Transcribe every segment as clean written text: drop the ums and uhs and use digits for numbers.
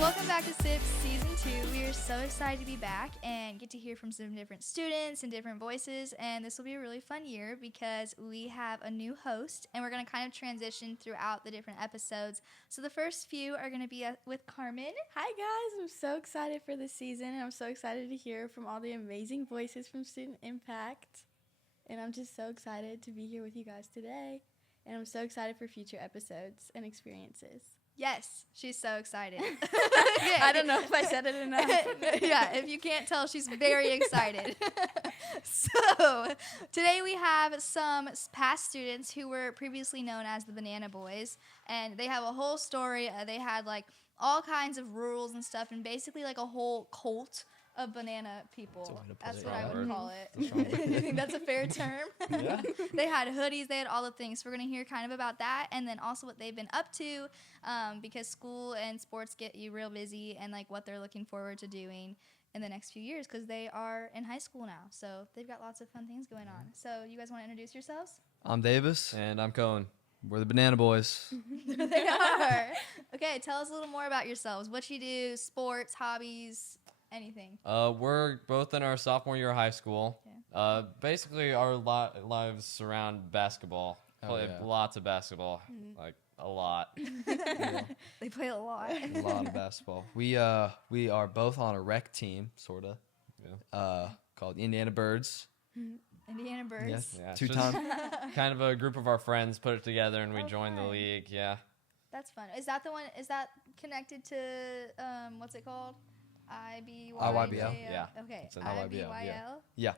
Welcome back to SIP Season 2. We are so excited to be back and get to hear from some different students and different voices. And this will be a really fun year because we have a new host and we're going to kind of transition throughout the different episodes. So the first few are going to be with Carmen. Hi guys, I'm so excited for this season and I'm so excited to hear from all the amazing voices from Student Impact. And I'm just so excited to be here with you guys today. And I'm so excited for future episodes and experiences. Yes, she's so excited. I don't know if I said it enough. Yeah, if you can't tell, she's very excited. So today we have some past students who were previously known as the Banana Boys, and they have a whole story. They had like all kinds of rules and stuff, and basically like a whole cult of banana people. That's what I would call it. You think that's a fair term? Yeah. They had hoodies, they had all the things. So we're going to hear kind of about that, and then also what they've been up to, because school and sports get you real busy, and like what they're looking forward to doing in the next few years, because they are in high school now. So they've got lots of fun things going on. So you guys want to introduce yourselves? I'm Davis. And I'm Cohen. We're the Banana Boys. There they are. Okay, tell us a little more about yourselves. What you do, sports, hobbies, anything. We're both in our sophomore year of high school. Yeah. Basically, our lives surround basketball. Play yeah. lots of basketball, like a lot. Yeah, They play a lot. a lot of basketball. We are both on a rec team, sorta. Yeah. Called Indiana Birds. Indiana Birds. Yes. Yeah, it's 2 just times. kind of a group of our friends put it together and we Oh, joined the fun. league. Yeah. That's fun. Is that the one? Is that connected to what's it called? IBYL. IYBL, yeah. Okay. It's an IYBL, IBYL. Yeah.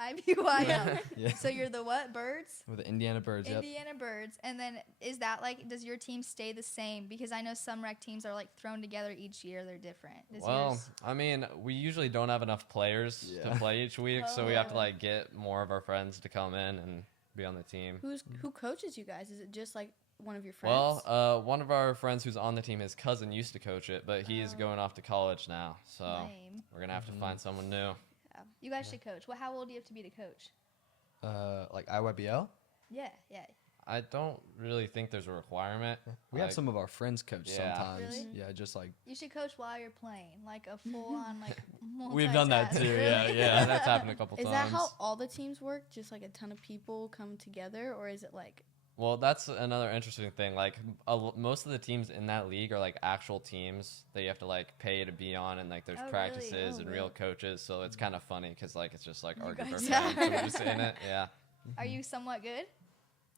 IBYL. Yeah. So you're the what? Birds? With the Indiana Birds. Yep. Indiana Birds. And then is that like? Does your team stay the same? Because I know some rec teams are like thrown together each year. They're different. Does Well, yours? I mean, we usually don't have enough players Yeah. to play each week, so we have to Oh. like get more of our friends to come in and be on the team. Who coaches you guys? Is it just like one of your friends? Well, one of our friends who's on the team, his cousin used to coach it, but he's Oh. going off to college now. So Lame. we're going to have to find someone new. Yeah. You guys should coach. Well, how old do you have to be to coach? Like IYBL. Yeah. I don't really think there's a requirement. We have Like, some of our friends coach Yeah. sometimes. Really? Yeah, just like You should coach while you're playing, like a full-on like. We've done that multitask. too. Really? Yeah, that's happened a couple Is times. that how all the teams work? Just like a ton of people come together? Or is it like... Well, that's another interesting thing. Like most of the teams in that league are like actual teams that you have to like pay to be on, and like there's Oh, really? practices Oh, and really? real coaches. So it's kind of funny because like it's just like our group of guys- friends. So we're just in it. Yeah. Are you somewhat good?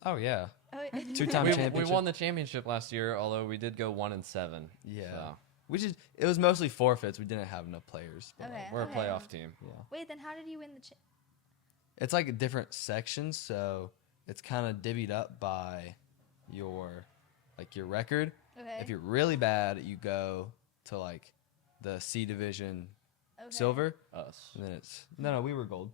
oh yeah, Oh, 2-time We championship. won the championship last year, although we did go 1-7. Yeah. So It was mostly forfeits. We didn't have enough players. But Okay. like, we're a Okay. playoff team. yeah. Wait, then how did you win the? It's like a different sections, so it's kind of divvied up by your record. Okay. If you're really bad, you go to like the C division Okay. silver, Us. and then it's no, we were gold.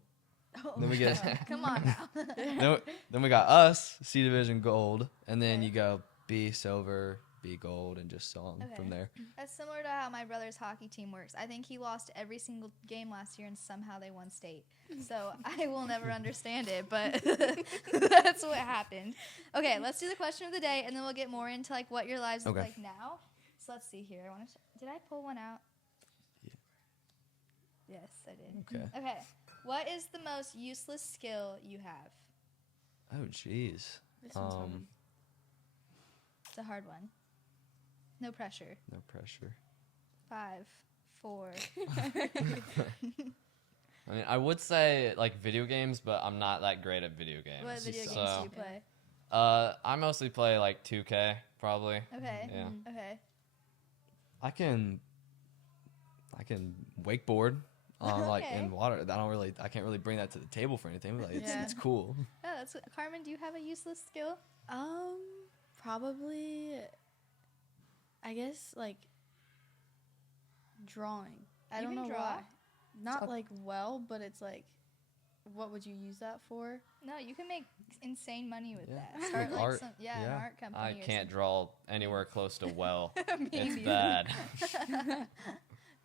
Oh, Then we get come on now. then we got us C division gold, and then Okay. you go B silver, B gold, and just so on Okay. from there. That's similar to how my brother's hockey team works. I think he lost every single game last year, and somehow they won state. So I will never understand it, but that's what happened. Okay, let's do the question of the day, and then we'll get more into like what your lives look Okay. like now. So let's see here. Did I pull one out? Yeah. Yes, I did. Okay. Okay. What is the most useless skill you have? Oh jeez. This one's hard. It's a hard one. No pressure. No pressure. 5, 4. I mean, I would say like video games, but I'm not that great at video games. What video games So, do you play? I mostly play like 2K, probably. Okay. Yeah. Okay. I can wakeboard on like Okay. in water. I can't really bring that to the table for anything. But like, Yeah. it's cool. Oh, that's Carmen. Do you have a useless skill? Probably, I guess, like, drawing. I You don't can know draw? why. Not, So- like, well, but it's like, what would you use that for? No, you can make insane money with Yeah. that. Start like Art, an yeah. art company. I or can't draw anywhere close to well. something. Me It's neither. bad.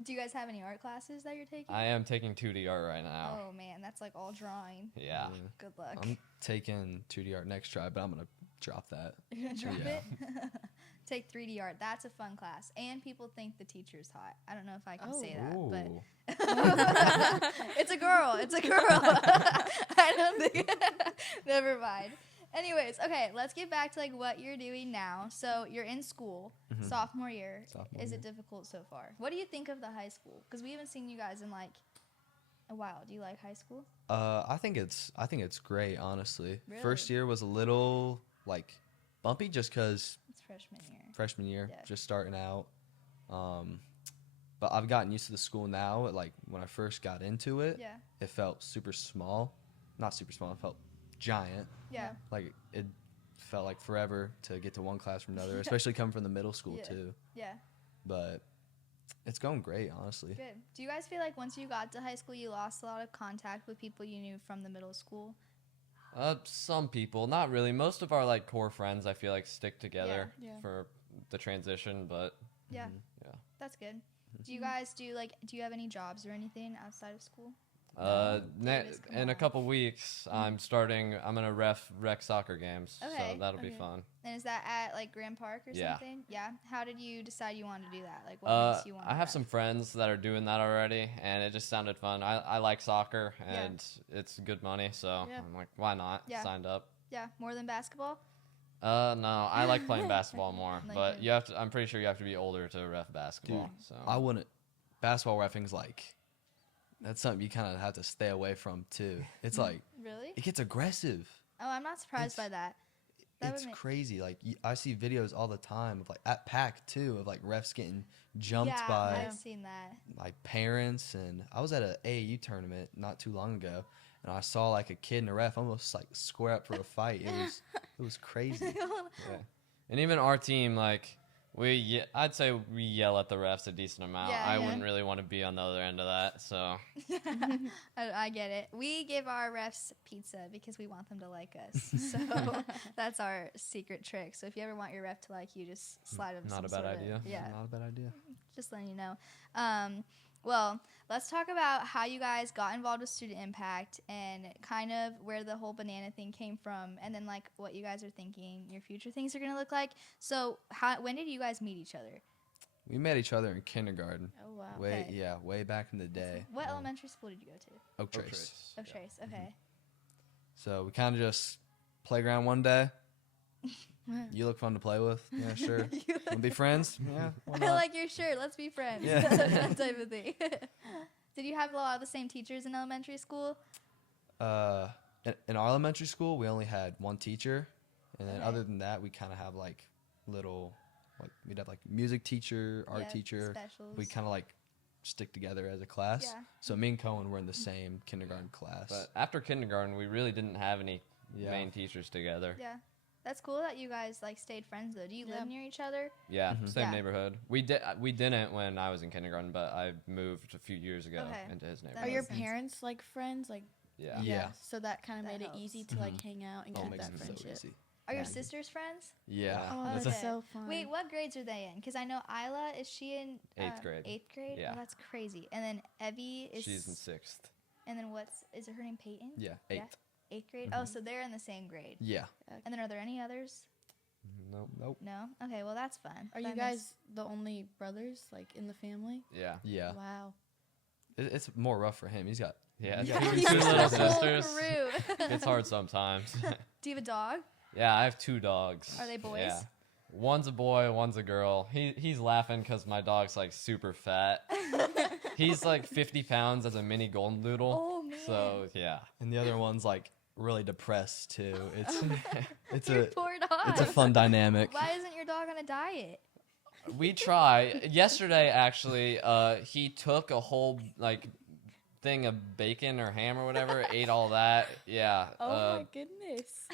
Do you guys have any art classes that you're taking? I am taking 2D art right now. Oh man, that's like all drawing. Yeah. Good luck. I'm taking 2D art next try, but I'm gonna drop that. You're gonna drop Yeah. it. take 3D art. That's a fun class. And people think the teacher's hot. I don't know if I can say that, Ooh. but it's a girl. It's a girl. I don't think. Never mind. Anyways, okay, let's get back to like what you're doing now. So you're in school, sophomore year. Is it difficult so far? What do you think of the high school? Because we haven't seen you guys in like a while. Do you like high school? I think it's great, honestly. Really? First year was a little like bumpy just because It's freshman year, Yeah. just starting out. But I've gotten used to the school now. Like when I first got into it, Yeah. it felt super small. Not super small. It felt giant. Yeah. Like it felt like forever to get to one class from another, especially coming from the middle school Yeah. too. Yeah. But it's going great, honestly. Good. Do you guys feel like once you got to high school, you lost a lot of contact with people you knew from the middle school? Some people, not really. Most of our like core friends, I feel like stick together Yeah. for the transition, but Yeah. yeah. That's good. Do you guys do you have any jobs or anything outside of school? Davis, come In a on. couple weeks, I'm gonna rec soccer games, Okay, so that'll be okay. fun. And is that at like Grand Park or Yeah. something? Yeah. How did you decide you wanted to do that? Like what makes you want I have some friends that are doing that already, and it just sounded fun. I like soccer, Yeah. and it's good money, so Yeah. I'm like, why not? Yeah. Signed up. Yeah, more than basketball? No, I like playing basketball more, Like but it. you have to. I'm pretty sure you have to be older to ref basketball. So I wouldn't. Basketball reffing's like that's something you kind of have to stay away from too. It's like Really? it gets aggressive. Oh, I'm not surprised by that. That It's would make crazy. Like I see videos all the time of like at PAC too of like refs getting jumped yeah, by I've seen that. like parents, and I was at an AAU tournament not too long ago, and I saw like a kid and a ref almost like square up for a fight. It was crazy. yeah. And even our team, like I'd say we yell at the refs a decent amount. Yeah, I yeah. wouldn't really want to be on the other end of that. So I get it. We give our refs pizza because we want them to like us. So that's our secret trick. So if you ever want your ref to like you, just slide them Not some a bad sort of- idea. Yeah, Not a bad idea. just letting you know. Well, let's talk about how you guys got involved with Student Impact and kind of where the whole banana thing came from, and then like what you guys are thinking your future things are gonna look like. So, when did you guys meet each other? We met each other in kindergarten. Oh wow. Way back in the day. What elementary school did you go to? Oak Trace. Oh, Trace. Okay. So we kind of just playground one day. You look fun to play with. Yeah, sure. Want to be friends? Yeah. Why I not? like your shirt. Let's be friends. Yeah. That type of thing. Did you have a lot of the same teachers in elementary school? In our elementary school, we only had one teacher, and then Okay. other than that, we kind of have like little, like we'd have like music teacher, art Yeah, teacher. Specials. We kind of like stick together as a class. Yeah. So me and Cohen were in the same kindergarten class. but after kindergarten, we really didn't have any Yeah. main teachers together. Yeah. That's cool that you guys like stayed friends though. Do you Yeah. live near each other? Yeah, Mhm. same Yeah. neighborhood. We didn't when I was in kindergarten, but I moved a few years ago Okay. into his That Are neighborhood. your makes sense. parents like friends? Like Yeah. Yeah. So that kind of That made helps. it easy to like hang out and Oh, keep makes that it so friendship. easy. Are your Yeah. sisters friends? Yeah. Oh, Okay. that's so fun. Wait, what grades are they in? Because I know Isla, is she in Eighth grade. 8th grade? Yeah. Oh, that's crazy. And then Evie is. She's in 6th. And then is her name Peyton? Yeah. Yeah. 8th. 8th grade. Oh, so they're in the same grade. Yeah. And then are there any others? Nope. Nope. No. Okay, well that's fun. Are That you makes- guys the only brothers like in the family? Yeah. Yeah. Wow. It's more rough for him. He's got. Yeah. Yeah. Two, He's two got little a whole sisters. crew. It's hard sometimes. Do you have a dog? Yeah, I have 2 dogs. Are they boys? Yeah. One's a boy, one's a girl. He's laughing because my dog's like super fat. He's like 50 pounds as a mini golden doodle. Oh man. So yeah. And the other one's like really depressed too. It's Your a poor dog. it's a fun dynamic. Why isn't your dog on a diet? We try. Yesterday, actually, he took a whole like thing of bacon or ham or whatever, ate all that. Yeah. Oh my goodness.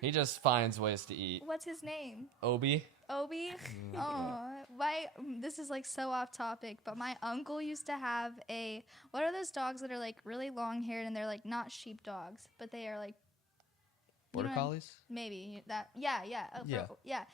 He just finds ways to eat. What's his name? Obi. Obi? Oh, this is like so off topic, but my uncle used to have what are those dogs that are like really long haired and they're like not sheep dogs, but they are like Border know, collies. maybe that. Yeah, yeah, Yeah. yeah.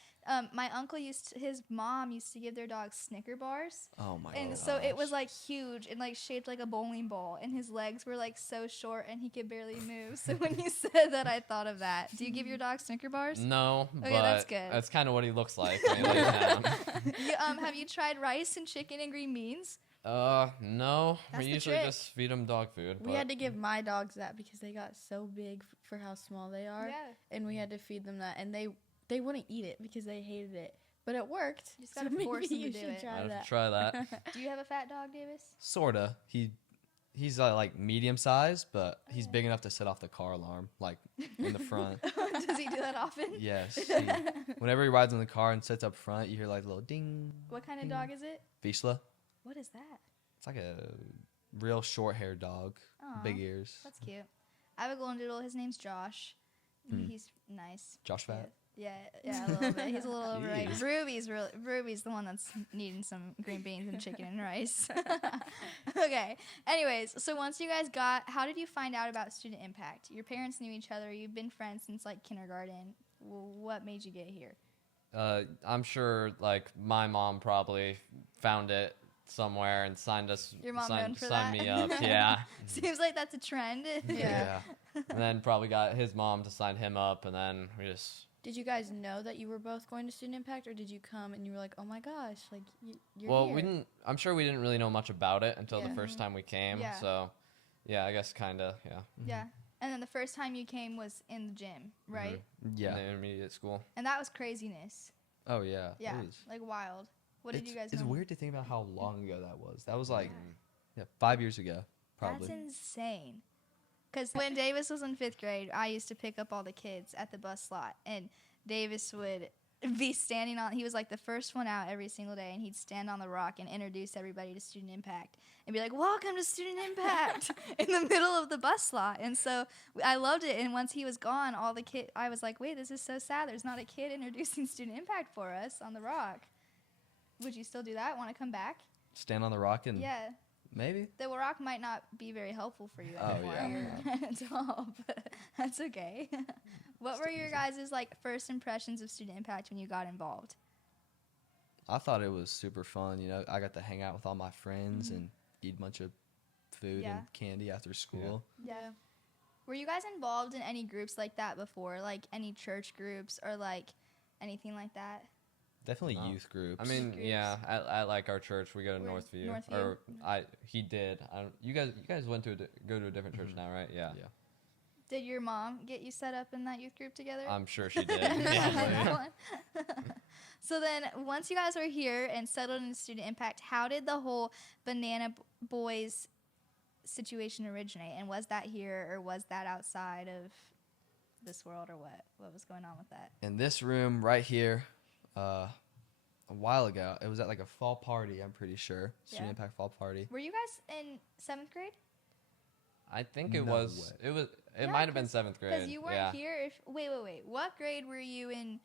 My uncle his mom used to give their dogs Snicker bars. Oh my And god. so it was like huge and like shaped like a bowling ball, and his legs were like so short and he could barely move. So when you said that, I thought of that. Do you give your dog Snicker bars? No, Okay, but that's good. that's kind of what he looks like when he lays down. Have you tried rice and chicken and green beans? No. That's We the usually trick. just feed him dog food. We had to give my dogs that because they got so big for how small they are, Yeah. and we had to feed them that, and they wouldn't eat it because they hated it. But it worked. You just gotta maybe force them to you do should it. try I'd have that. to try that. Do you have a fat dog, Davis? Sorta. He's like medium sized, but he's big enough to set off the car alarm, like in the front. Does he do that often? Yes. Whenever he rides in the car and sits up front, you hear like a little ding. What kind of dog is it? Vizsla. What is that? It's like a real short-haired dog, Aw, big ears. That's cute. I have a golden doodle. His name's Josh. He's nice. Josh Fat. Yeah, a little bit. He's a little overweight. Jeez. Ruby's the one that's needing some green beans and chicken and rice. Okay. Anyways, so once you guys how did you find out about Student Impact? Your parents knew each other. You've been friends since like kindergarten. What made you get here? I'm sure like my mom probably found it somewhere and signed Your mom known for that? me up. Yeah. Seems like that's a trend. Yeah. And then probably got his mom to sign him up, and then we just. Did you guys know that you were both going to Student Impact, or did you come and you were like, oh my gosh, like you're Well, here? we didn't. I'm sure we didn't really know much about it until Yeah. the first time we came. Yeah. So, yeah, I guess kind of. Yeah. Yeah. And then the first time you came was in the gym, right? Yeah. In the intermediate school. And that was craziness. Oh yeah. Yeah. It was. Like wild. What did you guys It's normally- weird to think about how long ago that was. That was like 5 years ago, probably. That's insane. Because when Davis was in 5th grade, I used to pick up all the kids at the bus slot, and Davis would be standing on. He was like the first one out every single day, and he'd stand on the rock and introduce everybody to Student Impact, and be like, "Welcome to Student Impact," in the middle of the bus slot. And so I loved it. And once he was gone, all the kid, I was like, "Wait, this is so sad. There's not a kid introducing Student Impact for us on the rock." Would you still do that? Want to come back? Stand on the rock and Yeah. maybe. The rock might not be very helpful for you Oh, anymore. yeah. You're tall, but that's okay. What were your guys' like first impressions of Student Impact when you got involved? I thought it was super fun. You know, I got to hang out with all my friends and eat a bunch of food Yeah. and candy after school. Yeah. Were you guys involved in any groups like that before, like any church groups or like anything like that? Definitely No. youth groups. I mean, Groups. yeah, at like our church, we go to Where- Northview. Northview? Or he did. You guys went to go to a different church now, right? Yeah. Yeah. Did your mom get you set up in that youth group together? I'm sure she did. That one. So then, once you guys were here and settled in Student Impact, how did the whole Boys situation originate? And was that here or was that outside of this world or what? What was going on with that? in this room right here, a while ago, it was at like a fall party. I'm pretty sure Student Yeah. Impact fall party. Were you guys in 7th grade? I think it No was. way. It was. It Yeah, might have been 7th grade. Because you weren't yeah. here. Wait. What grade were you in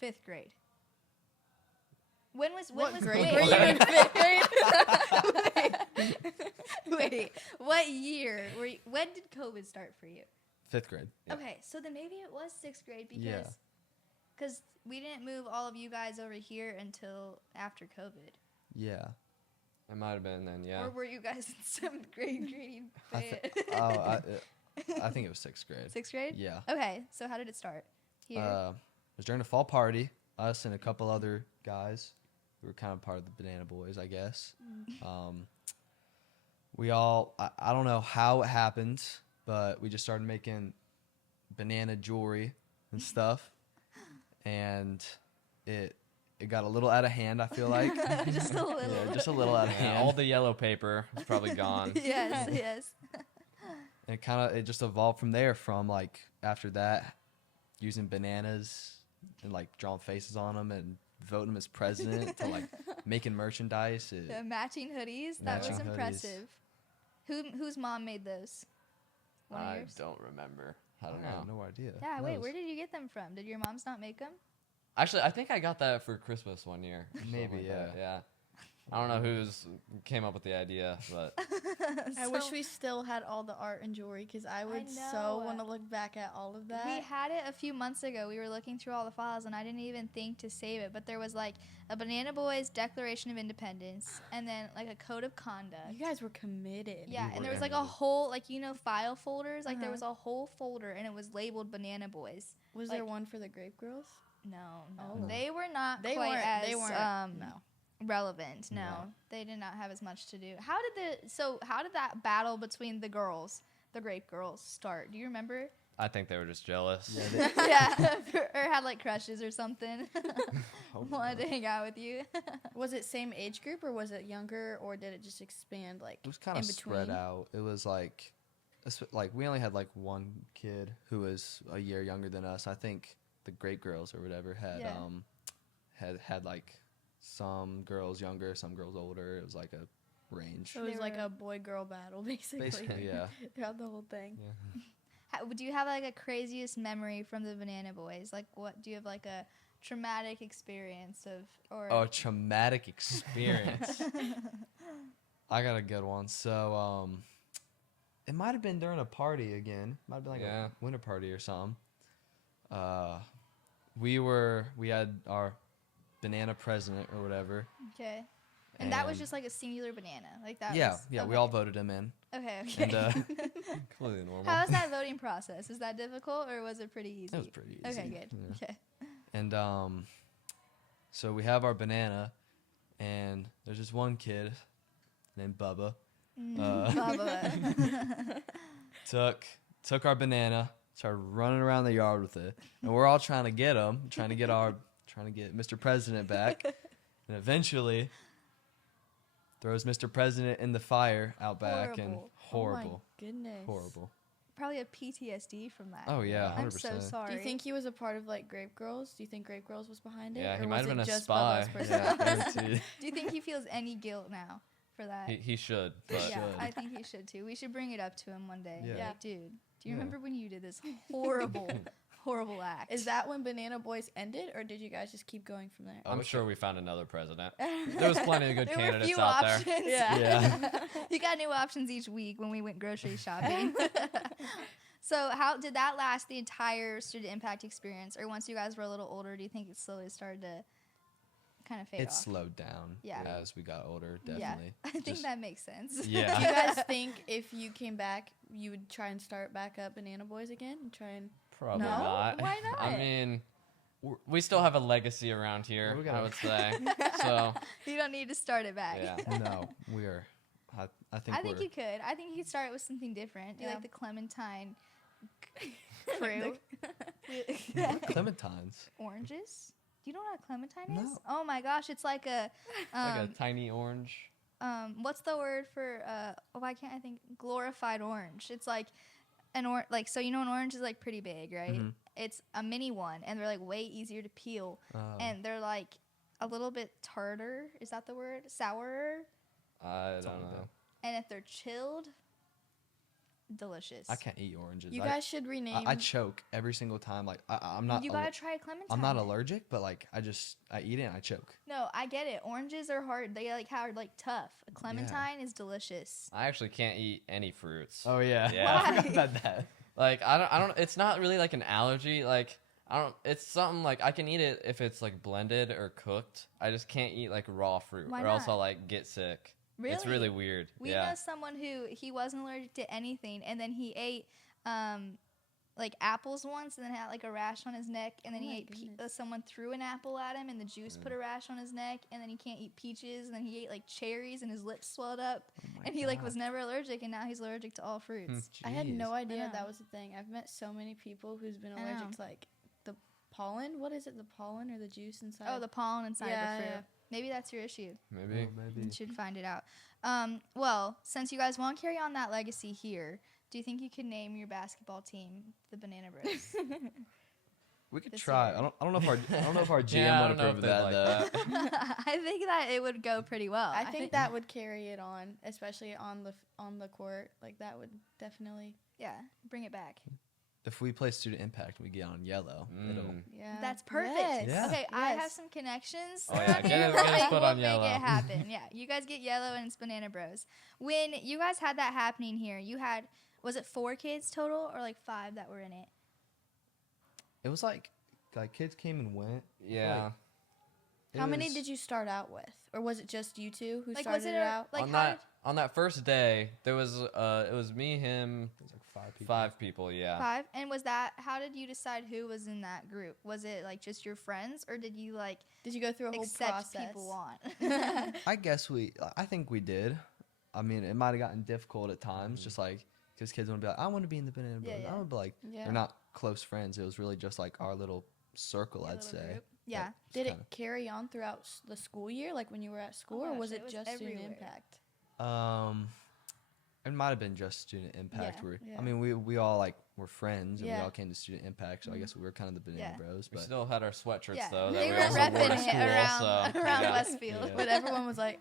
5th grade? When was What grade wait, were you in 5th grade? wait, what year were you, when did COVID start for you? 5th grade. Yeah. Okay, so then maybe it was 6th grade Yeah. because we didn't move all of you guys over here until after COVID. Yeah. It might have been then. Yeah. Or were you guys in 7th grade grading I fit? I think it was 6th grade. 6th grade? Yeah. Okay, so how did it start? Here? It was during the fall party. Us and a couple other guys who were kind of part of the Banana Boys, I guess. We all, I don't know how it happened, but we just started making banana jewelry and stuff. And it got a little out of hand, I feel like. Just a little. Yeah, just a little out of Yeah, hand. all the yellow paper is probably gone. yes. And it just evolved from there, from like after that, using bananas and like drawing faces on them and voting them as president to like making merchandise. The matching hoodies. That was Matching hoodies. impressive. Whose mom made those? One of I yours? don't remember. I don't I know. have no idea. Yeah, wait, Knows? where did you get them from? Did your moms not make them? Actually, I think I got that for Christmas one year. or something Maybe, like yeah. that, Yeah. I don't know who's came up with the idea, but I wish So, we still had all the art and jewelry because I would know. so want to look back at all of that. we had it a few months ago. We were looking through all the files, and I didn't even think to save it. But there was like a Banana Boys Declaration of Independence, and then like a code of conduct. You guys were committed. Yeah, We and were there was like a committed. whole, like, file folders. Like there Uh-huh. was a whole folder, and it was labeled Banana Boys. Was Like- there one for the Grape Girls? No, Oh. they were not They quite weren't. as They weren't. no. relevant. No, No. they did not have as much to do. How did that battle between the girls, the Grape Girls, start? Do you remember? I think they were just jealous. Yeah, Yeah, or had like crushes or something. Hope Wanted to not. hang out with you. Was it same age group or was it younger or did it just expand like It was kind in of spread between? out. It was like we only had like one kid who was a year younger than us. I think the Great Girls or whatever had Yeah. had like some girls younger, some girls older. It was like a range. So it was They like were- a boy girl battle basically. Basically, yeah. Throughout the whole thing. Yeah. Do you have like a craziest memory from the Banana Boys? Like, what do you have like a traumatic experience of or? Oh, a traumatic experience. I got a good one. So, it might have been during a party again. Might have been like Yeah. a winter party or something. We had our banana president or whatever. Okay. And that was just like a singular banana, like that. Yeah, was, yeah. okay. We all voted him in. Okay. Okay. And Completely normal. How was that voting process? Is that difficult or was it pretty easy? it was pretty easy. Okay, good. Yeah. Okay. And so we have our banana, and there's this one kid named Bubba. Bubba. Took our banana, started running around the yard with it, and we're all trying to get him, trying to get Mr. President back, and eventually throws Mr. President in the fire out back, and Horrible. Oh my goodness. horrible. Probably a PTSD from that. Oh yeah, I'm 100%. so sorry. Do you think he was a part of like Grape Girls? Do you think Grape Girls was behind it? Yeah, he or might was have it been a just spy. Bubba's Yeah, personality? guaranteed. Do you think he feels any guilt now for that? He should, but Yeah, should. I think he should too. We should bring it up to him one day. Yeah. Like, dude, do you Yeah. remember when you did this horrible, horrible act? Is that when Banana Boys ended, or did you guys just keep going from there? I'm sure we found another president. There was plenty of good there were candidates few out options. there. Yeah. Yeah. You got new options each week when we went grocery shopping. So how did that last the entire student impact experience? Or once you guys were a little older, do you think it slowly started to kind of fade It off? slowed down Yeah. as we got older, definitely. Yeah, I think Just- that makes sense. Do you Yeah. guys think if you came back, you would try and start back up Banana Boys again and try and? Probably No? not. Why not? I mean, we still have a legacy around here, We gotta- I would say. So, You don't need to start it back. yeah. No, we are. I think I think we're. you could. I think you could start it with something different. Do Yeah. like the clementine fruit. Clementines. Oranges? Do you know what a clementine is? No. Oh my gosh, it's like a Like a tiny orange. what's the word for why can't I think glorified orange? It's like an so you know an orange is like pretty big, right? Mhm. It's a mini one and they're like way easier to peel and they're like a little bit tartar, is that the word? Sourer? I don't Something like know. And if they're chilled, delicious. I can't eat oranges. You I- guys should rename. I choke every single time. Like I'm not. You gotta try a clementine. I'm not allergic, but like I eat it and I choke. No, I get it. Oranges are hard. They like are like tough. A clementine is delicious. I actually can't eat any fruits. Oh yeah. Yeah. I forgot about that. Like I don't it's not really like an allergy. Like it's something like I can eat it if it's like blended or cooked. I just can't eat like raw fruit Why or else not? I'll like get sick. Really? It's really weird. We yeah. know someone who he wasn't allergic to anything, and then he ate like apples once, and then had like a rash on his neck, and then Oh he my ate goodness. someone threw an apple at him, and the juice put a rash on his neck, and then he can't eat peaches, and then he ate like cherries, and his lips swelled up, and he like was never allergic, and now he's allergic to all fruits. I had no Jeez. idea know. that was a thing. I've met so many people who's been I know. allergic to like the pollen. What is it? The pollen or the juice inside? Oh, the pollen inside Yeah, the fruit. yeah. Maybe that's your issue. Maybe. You should find it out. Well, since you guys won't carry on that legacy here, do you think you could name your basketball team the Banana Bros? We could This try. year. I don't know if our GM Yeah, I would don't know if approve of they'd that like though. that. I think that it would go pretty well. I think that would carry it on, especially on the court. Like that would definitely. yeah, bring it back. if we play student impact, we get on yellow. It'll Yeah. That's perfect. Yes. Yeah. Okay, I have Yes. some connections. Oh, yeah, around get here. it- get us Like, put we'll on make yellow. it happen. Yeah, you guys get yellow and it's Banana Bros. When you guys had that happening here, you had, was it 4 kids total or like 5 that were in it? It was like kids came and went. Yeah. How many did you start out with? Or was it just you two who Like, started was it it out? like on how that on that first day, there was it was me, him, It was like 5 people. 5 people. Yeah. 5? And was that, how did you decide who was in that group? Was it like just your friends or did you like Did you go through a whole accept process? people on? I guess I think we did. I mean, it might have gotten difficult at times, just like because kids want to be like, I want to be in the Banana Bros. Yeah, I want to be like, Yeah. they're not close friends. It was really just like our little circle, Your I'd little say. group? Yeah. Did kinda- it carry on throughout the school year, like when you were at school, or gosh, was it it was just student everywhere. impact? It might have been just student impact. Yeah, yeah. I mean, we all like were friends and we Yeah. all came to student impact, so I guess we were kind of the Banana Yeah. Bros. We But still had our sweatshirts Yeah, though. That they we were also wore repping to it school, around, so, around yeah. Westfield. Yeah. But everyone was like,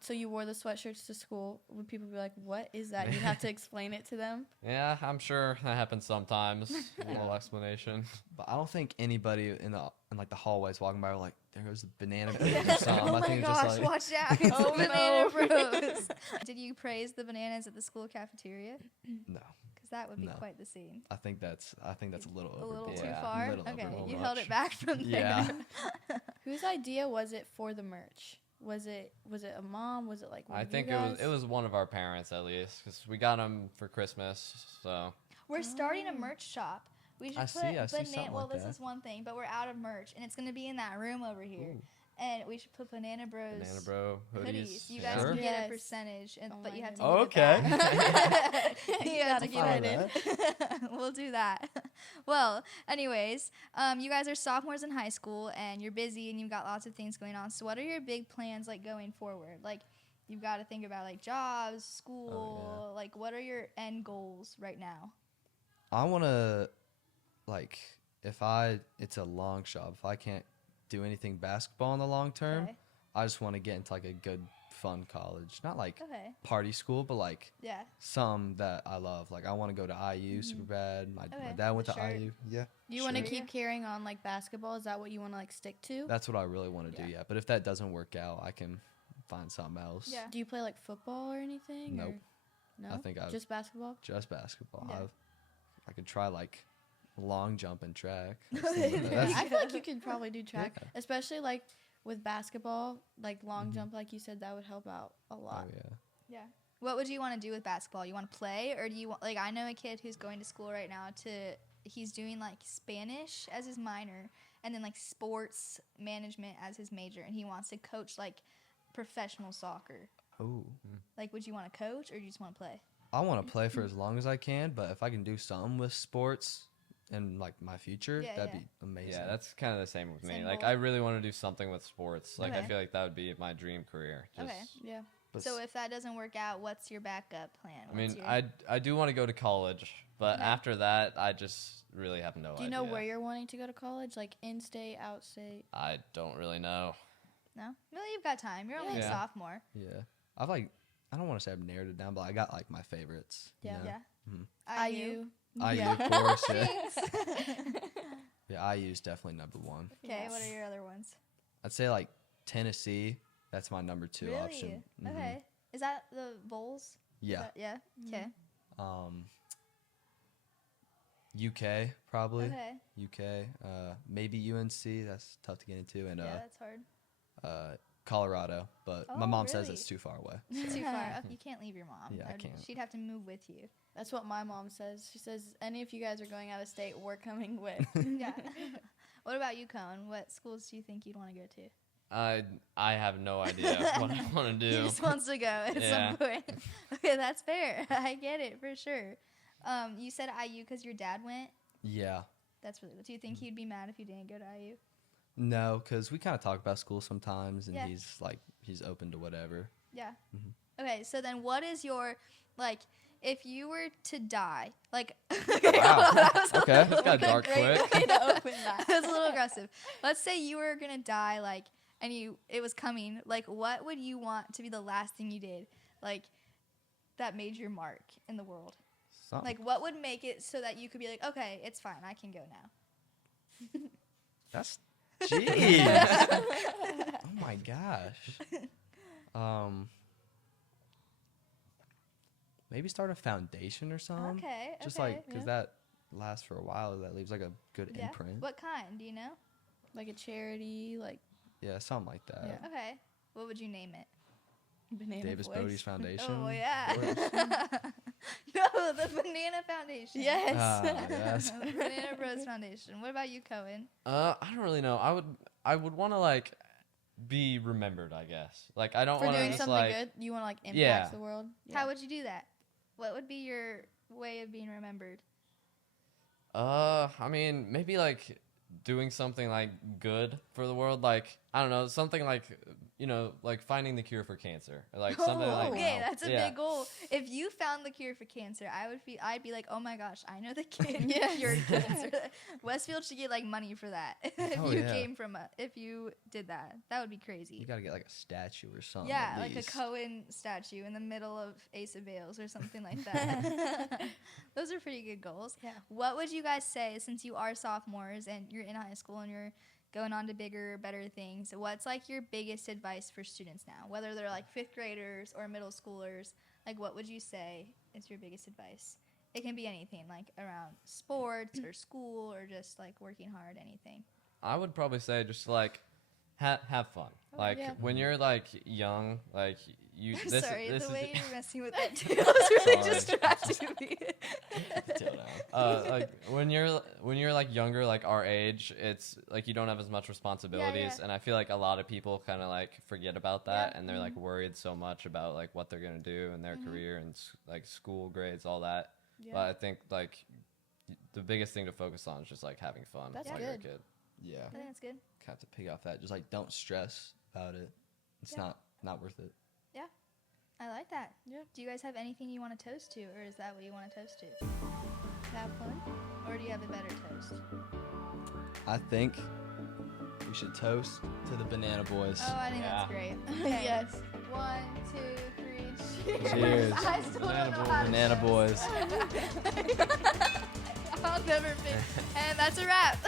so you wore the sweatshirts to school, would people be like, what is that? You'd have to explain it to them. Yeah, I'm sure that happens sometimes. A little explanation. but I don't think anybody in like the hallways walking by were like, there goes the Banana Bros. Or something. Oh I my think it's gosh, just like watch out. It's Oh, the Banana no. Bros. Did you praise the bananas at the school cafeteria? no. Because that would be No. quite the scene. I think that's a little A little overboard. too Yeah. far? Little Okay, overboard. you held it back from there. Yeah. Whose idea was it for the merch? Was it a mom? Was it like one I of think you guys? it was one of our parents at least, because we got them for Christmas. So We're starting a merch shop. We should I put see something well, like this that. is one thing, but we're out of merch, and it's going to be in that room over here. Ooh. And we should put Banana Bros. Banana Bro hoodies. You yeah. guys can get Yes. a percentage, Oh but my you have to goodness. give Okay. it back. you have to I'm give fine it. with We'll do that. Well, anyways, you guys are sophomores in high school, and you're busy, and you've got lots of things going on. So, what are your big plans like going forward? Like, you've got to think about like jobs, school. Like, what are your end goals right now? I want to, like, it's a long shot. If I can't do anything basketball in the long term, Okay. I just want to get into like a good, fun college. Not like Okay. party school, but like Yeah. some that I love. Like, I want to go to IU super bad. My Okay, dad went the to shirt. IU. Yeah. Do you want to Sure. keep carrying on like basketball? Is that what you want to like stick to? That's what I really want to do, Yeah. yeah. But if that doesn't work out, I can find something else. Yeah. Do you play like football or anything? Nope. Or? No. I think just basketball. just basketball. Yeah. I could try like long jump and track. I feel like you could probably do track, Yeah. especially like with basketball, like long Mhm. jump, like you said, that would help out a lot. Oh yeah. Yeah. What would you want to do with basketball? You want to play, or do you want, like, I know a kid who's going to school right now he's doing like Spanish as his minor and then like sports management as his major, and he wants to coach like professional soccer. Oh. Like, would you want to coach or do you just want to play? I want to play for as long as I can, but if I can do something with sports in like my future, Yeah, that'd yeah. be amazing. Yeah, that's kind of the same with me. Same Like, goal. I really want to do something with sports. Like, I Okay. feel like that would be my dream career. Just, Okay. Yeah. But So if that doesn't work out, what's your backup plan? I mean, What's your- I do want to go to college, but Okay. after that, I just really have no idea. Do you know where you're wanting to go to college? Like in-state, out-state? I don't really know. No? Really, you've got time. You're only a Yeah. sophomore. yeah, I don't want to say I've narrowed it down, but I got like my favorites. you Yeah. know? Yeah. Mhm. IU. IU, Yeah. of course. Yeah. Thanks. Yeah, IU is definitely number one. Okay, what Yes. are your other ones? I'd say like Tennessee. That's my number 2 Really? option. Mhm. Okay. Is that the Bulls? Is Yeah. that- yeah. Okay. UK probably. Okay. UK. Maybe UNC. That's tough to get into, and Yeah, that's hard. Colorado. But my Oh, mom says really? it's too far away. It's too far. You can't leave your mom. Yeah, I That'd- can't. She'd have to move with you. That's what my mom says. She says, any of you guys are going out of state, we're coming with. Yeah. What about you, Cohen? What schools do you think you'd want to go to? I have no idea what I want to He do. just wants to go at Yeah. some point. Okay, that's fair. I get it for sure. You said IU because your dad went. Yeah. That's really. Do you think he'd be mad if you didn't go to IU? No, because we kind of talk about school sometimes, and Yeah. he's open to whatever. Yeah. Mhm. Okay, so then what is your, like, if you were to die, like, Wow. that was a Okay. little This got dark great quick. way to open that. It was a little aggressive. Let's say you were gonna die, like, and it was coming. Like, what would you want to be the last thing you did, like, that made your mark in the world? Something. Like, what would make it so that you could be like, okay, it's fine, I can go now? That's jeez. Oh my gosh. Maybe start a foundation or something. Okay, Just okay. like because that lasts for a while. That leaves like a good Yeah. imprint. What kind? Do you know? Like a charity, like Yeah, something like that. Yeah. Okay. What would you name it? Banana Davis Boys. Bodie's Foundation. Oh yeah. Or- No, the Banana Foundation. Yes. Yes. The Banana Bros Foundation. What about you, Cohen? I don't really know. I would want to like be remembered, I guess. Like I don't For want to doing just something like good, you want to like impact Yeah. the world. How would you do that? What would be your way of being remembered? I mean, maybe like doing something like good for the world, like I don't know, something like like finding the cure for cancer, or like something like Okay, that's a yeah. big goal. If you found the cure for cancer, I'd be like, oh my gosh, I know the kid Yes. cured cancer. Westfield should get like money for that. If Oh, you yeah. if you did that, that would be crazy. You gotta get like a statue or something. Yeah, at like a least. Cohen statue in the middle of Ace of Bales or something like that. Those are pretty good goals. Yeah. What would you guys say, since you are sophomores and you're in high school and you're going on to bigger, better things, what's like your biggest advice for students now? Whether they're like fifth graders or middle schoolers, like what would you say is your biggest advice? It can be anything, like around sports or school or just like working hard, anything. I would probably say just like have fun. Like yeah. when you're like young, like you. I'm this, sorry, this the is way you're messing with that too was really Sorry. distracting me. Chill down. Like when you're like younger, like our age, it's like you don't have as much responsibilities, yeah. and I feel like a lot of people kind of like forget about that, Yeah. and they're like worried so much about like what they're gonna do in their career and like school grades, all that. Yeah. But I think like the biggest thing to focus on is just like having fun That's while you're a good. kid. Yeah. I think that's good. Have to pick off that. Just like don't stress about it. It's Yeah. not worth it. I like that. Yeah. Do you guys have anything you want to toast to, or is that what you want to toast to? Have fun. Or do you have a better toast? I think we should toast to the Banana Boys. Oh, I think that's Yeah. great. Okay. Yes. 1, 2, 3, cheers. Cheers. I still Banana don't know Boys. how to Banana toast. Boys. I'll never fit. And that's a wrap.